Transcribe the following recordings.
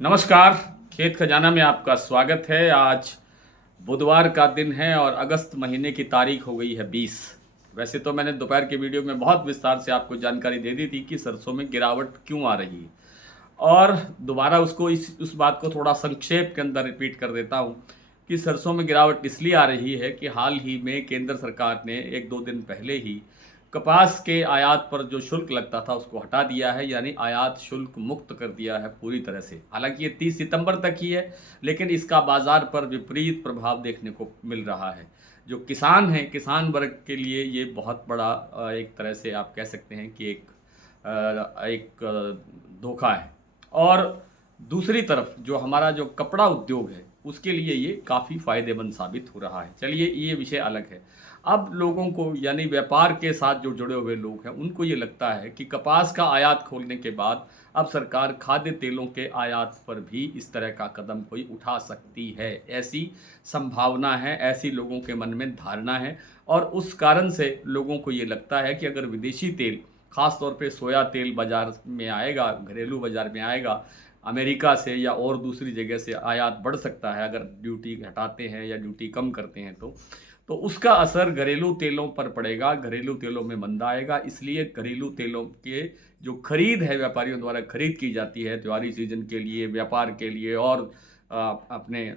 नमस्कार। खेत खजाना में आपका स्वागत है। आज बुधवार का दिन है और अगस्त महीने की तारीख हो गई है 20। वैसे तो मैंने दोपहर के वीडियो में बहुत विस्तार से आपको जानकारी दे दी थी कि सरसों में गिरावट क्यों आ रही है, और दोबारा उसको उस बात को थोड़ा संक्षेप के अंदर रिपीट कर देता हूँ कि सरसों में गिरावट इसलिए आ रही है कि हाल ही में केंद्र सरकार ने एक दो दिन पहले ही कपास के आयात पर जो शुल्क लगता था उसको हटा दिया है, यानी आयात शुल्क मुक्त कर दिया है पूरी तरह से। हालांकि ये 30 सितंबर तक ही है, लेकिन इसका बाजार पर विपरीत प्रभाव देखने को मिल रहा है। जो किसान हैं, किसान वर्ग के लिए ये बहुत बड़ा एक तरह से आप कह सकते हैं कि एक धोखा है। और दूसरी तरफ जो हमारा जो कपड़ा उद्योग है उसके लिए ये काफ़ी फ़ायदेमंद साबित हो रहा है। चलिए, ये विषय अलग है। अब लोगों को, यानी व्यापार के साथ जो जुड़े हुए लोग हैं, उनको ये लगता है कि कपास का आयात खोलने के बाद अब सरकार खाद्य तेलों के आयात पर भी इस तरह का कदम कोई उठा सकती है, ऐसी संभावना है, ऐसी लोगों के मन में धारणा है। और उस कारण से लोगों को ये लगता है कि अगर विदेशी तेल, ख़ास तौर पे सोया तेल बाज़ार में आएगा, घरेलू बाज़ार में आएगा, अमेरिका से या और दूसरी जगह से आयात बढ़ सकता है अगर ड्यूटी हटाते हैं या ड्यूटी कम करते हैं तो उसका असर घरेलू तेलों पर पड़ेगा, घरेलू तेलों में मंदा आएगा। इसलिए घरेलू तेलों के जो खरीद है, व्यापारियों द्वारा खरीद की जाती है त्योहारी सीजन के लिए, व्यापार के लिए और अपने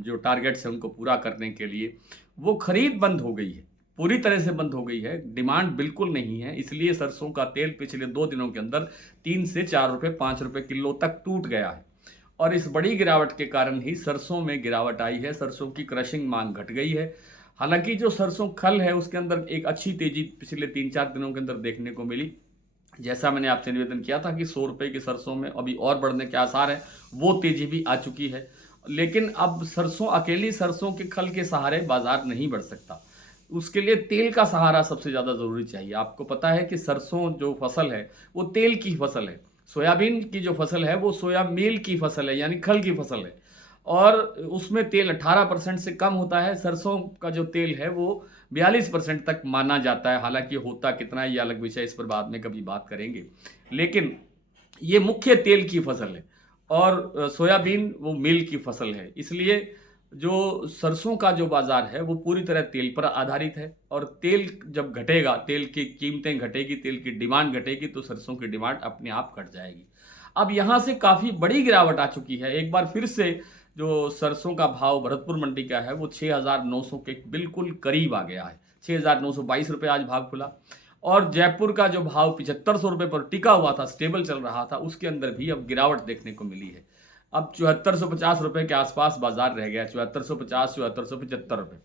जो टारगेट्स हैं उनको पूरा करने के लिए, वो खरीद बंद हो गई है, पूरी तरह से बंद हो गई है। डिमांड बिल्कुल नहीं है। इसलिए सरसों का तेल पिछले 2 दिनों के अंदर 3 से 4 रुपये, 5 रुपये किलो तक टूट गया है। और इस बड़ी गिरावट के कारण ही सरसों में गिरावट आई है, सरसों की क्रशिंग मांग घट गई है। हालांकि जो सरसों खल है उसके अंदर एक अच्छी तेजी पिछले 3-4 दिनों के अंदर देखने को मिली। जैसा मैंने आपसे निवेदन किया था कि 100 रुपये की सरसों में अभी और बढ़ने के आसार हैं, वो तेजी भी आ चुकी है। लेकिन अब सरसों, अकेली सरसों के खल के सहारे बाजार नहीं बढ़ सकता। उसके लिए तेल का सहारा सबसे ज़्यादा ज़रूरी चाहिए। आपको पता है कि सरसों जो फसल है वो तेल की फसल है। सोयाबीन की जो फसल है वो सोया मील की फसल है, यानी खल की फसल है। और उसमें तेल 18% से कम होता है। सरसों का जो तेल है वो 42% तक माना जाता है। हालांकि होता कितना है ये अलग विषय, इस पर बाद में कभी बात करेंगे। लेकिन ये मुख्य तेल की फसल है और सोयाबीन वो मील की फसल है। इसलिए जो सरसों का जो बाजार है वो पूरी तरह तेल पर आधारित है। और तेल जब घटेगा, तेल की कीमतें घटेगी, तेल की डिमांड घटेगी, तो सरसों की डिमांड अपने आप घट जाएगी। अब यहाँ से काफ़ी बड़ी गिरावट आ चुकी है। एक बार फिर से जो सरसों का भाव भरतपुर मंडी का है वो 6,900 के बिल्कुल करीब आ गया है। 6,922 रुपये आज भाव खुला। और जयपुर का जो भाव 7500 रुपये पर टिका हुआ था, स्टेबल चल रहा था, उसके अंदर भी अब गिरावट देखने को मिली है। अब 7450 रुपये के आसपास बाजार रह गया, 7450, 7475 रुपये।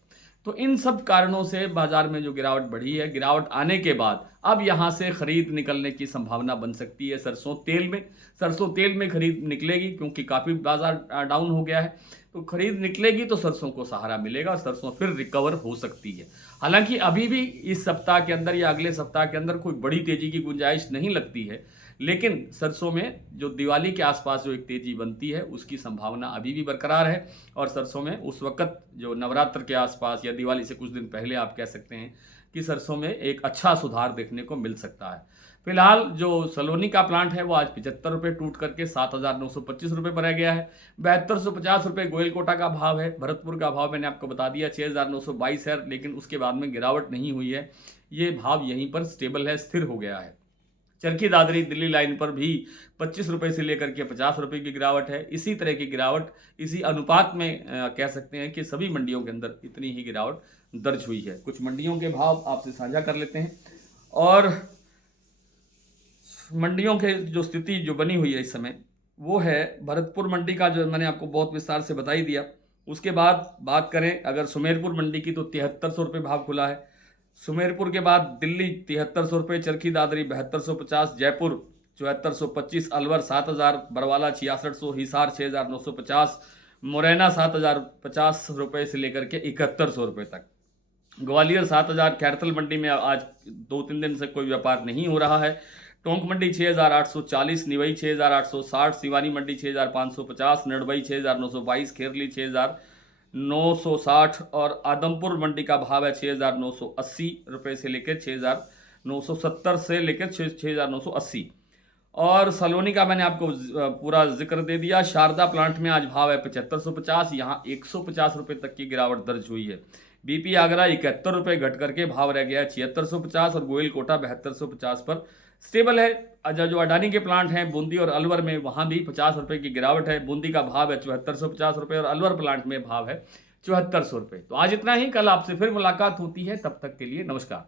तो इन सब कारणों से बाजार में जो गिरावट बढ़ी है, गिरावट आने के बाद अब यहाँ से खरीद निकलने की संभावना बन सकती है सरसों तेल में। सरसों तेल में खरीद निकलेगी क्योंकि काफ़ी बाजार डाउन हो गया है। तो खरीद निकलेगी तो सरसों को सहारा मिलेगा और सरसों फिर रिकवर हो सकती है। हालांकि अभी भी इस सप्ताह के अंदर या अगले सप्ताह के अंदर कोई बड़ी तेजी की गुंजाइश नहीं लगती है। लेकिन सरसों में जो दिवाली के आसपास जो एक तेजी बनती है उसकी संभावना अभी भी बरकरार है। और सरसों में उस वक्त जो नवरात्र के आसपास या दिवाली से कुछ दिन पहले आप कह सकते हैं कि सरसों में एक अच्छा सुधार देखने को मिल सकता है। फिलहाल जो सलोनी का प्लांट है वो आज 75 रुपये टूट करके 7,925 रुपये पर रह गया है। 7250 रुपये गोयलकोटा का भाव है। भरतपुर का भाव मैंने आपको बता दिया 6,922 है, लेकिन उसके बाद में गिरावट नहीं हुई है। ये भाव यहीं पर स्टेबल है, स्थिर हो गया है। चरखी दादरी दिल्ली लाइन पर भी 25 रुपये से लेकर के 50 रुपये की गिरावट है। इसी तरह की गिरावट, इसी अनुपात में कह सकते हैं कि सभी मंडियों के अंदर इतनी ही गिरावट दर्ज हुई है। कुछ मंडियों के भाव आपसे साझा कर लेते हैं। और मंडियों के जो स्थिति जो बनी हुई है इस समय, वो है भरतपुर मंडी का, जो मैंने आपको बहुत विस्तार से बता ही दिया। उसके बाद बात करें अगर सुमेरपुर मंडी की, तो 7300 रुपये भाव खुला है। सुमेरपुर के बाद दिल्ली 7300 रुपये, चरखी दादरी 7250, जयपुर 7425, अलवर 7000, बरवाला 6600, हिसार 6950, मुरैना 7050 रुपये से लेकर के 7100 रुपये तक, ग्वालियर 7000। खैरतल मंडी में आज 2-3 दिन से कोई व्यापार नहीं हो रहा है। टोंक मंडी 6840, निवई 6860, सिवानी मंडी 6550, नड़बई 6922, खेरली 6960 और आदमपुर मंडी का भाव है 6980 रुपये से लेकर 6970 से लेकर 6980। और सलोनी का मैंने आपको पूरा जिक्र दे दिया। शारदा प्लांट में आज भाव है 7550, यहाँ 150 रुपये तक की गिरावट दर्ज हुई है। बीपी आगरा 71 रुपये घट करके भाव रह गया है 7650, और गोयल कोटा 7250 पर स्टेबल है। जो अडानी के प्लांट हैं बूंदी और अलवर में, वहाँ भी 50 रुपये की गिरावट है। बूंदी का भाव है 7450 रुपये और अलवर प्लांट में भाव है 7400 रुपये। तो आज इतना ही, कल आपसे फिर मुलाकात होती है, तब तक के लिए नमस्कार।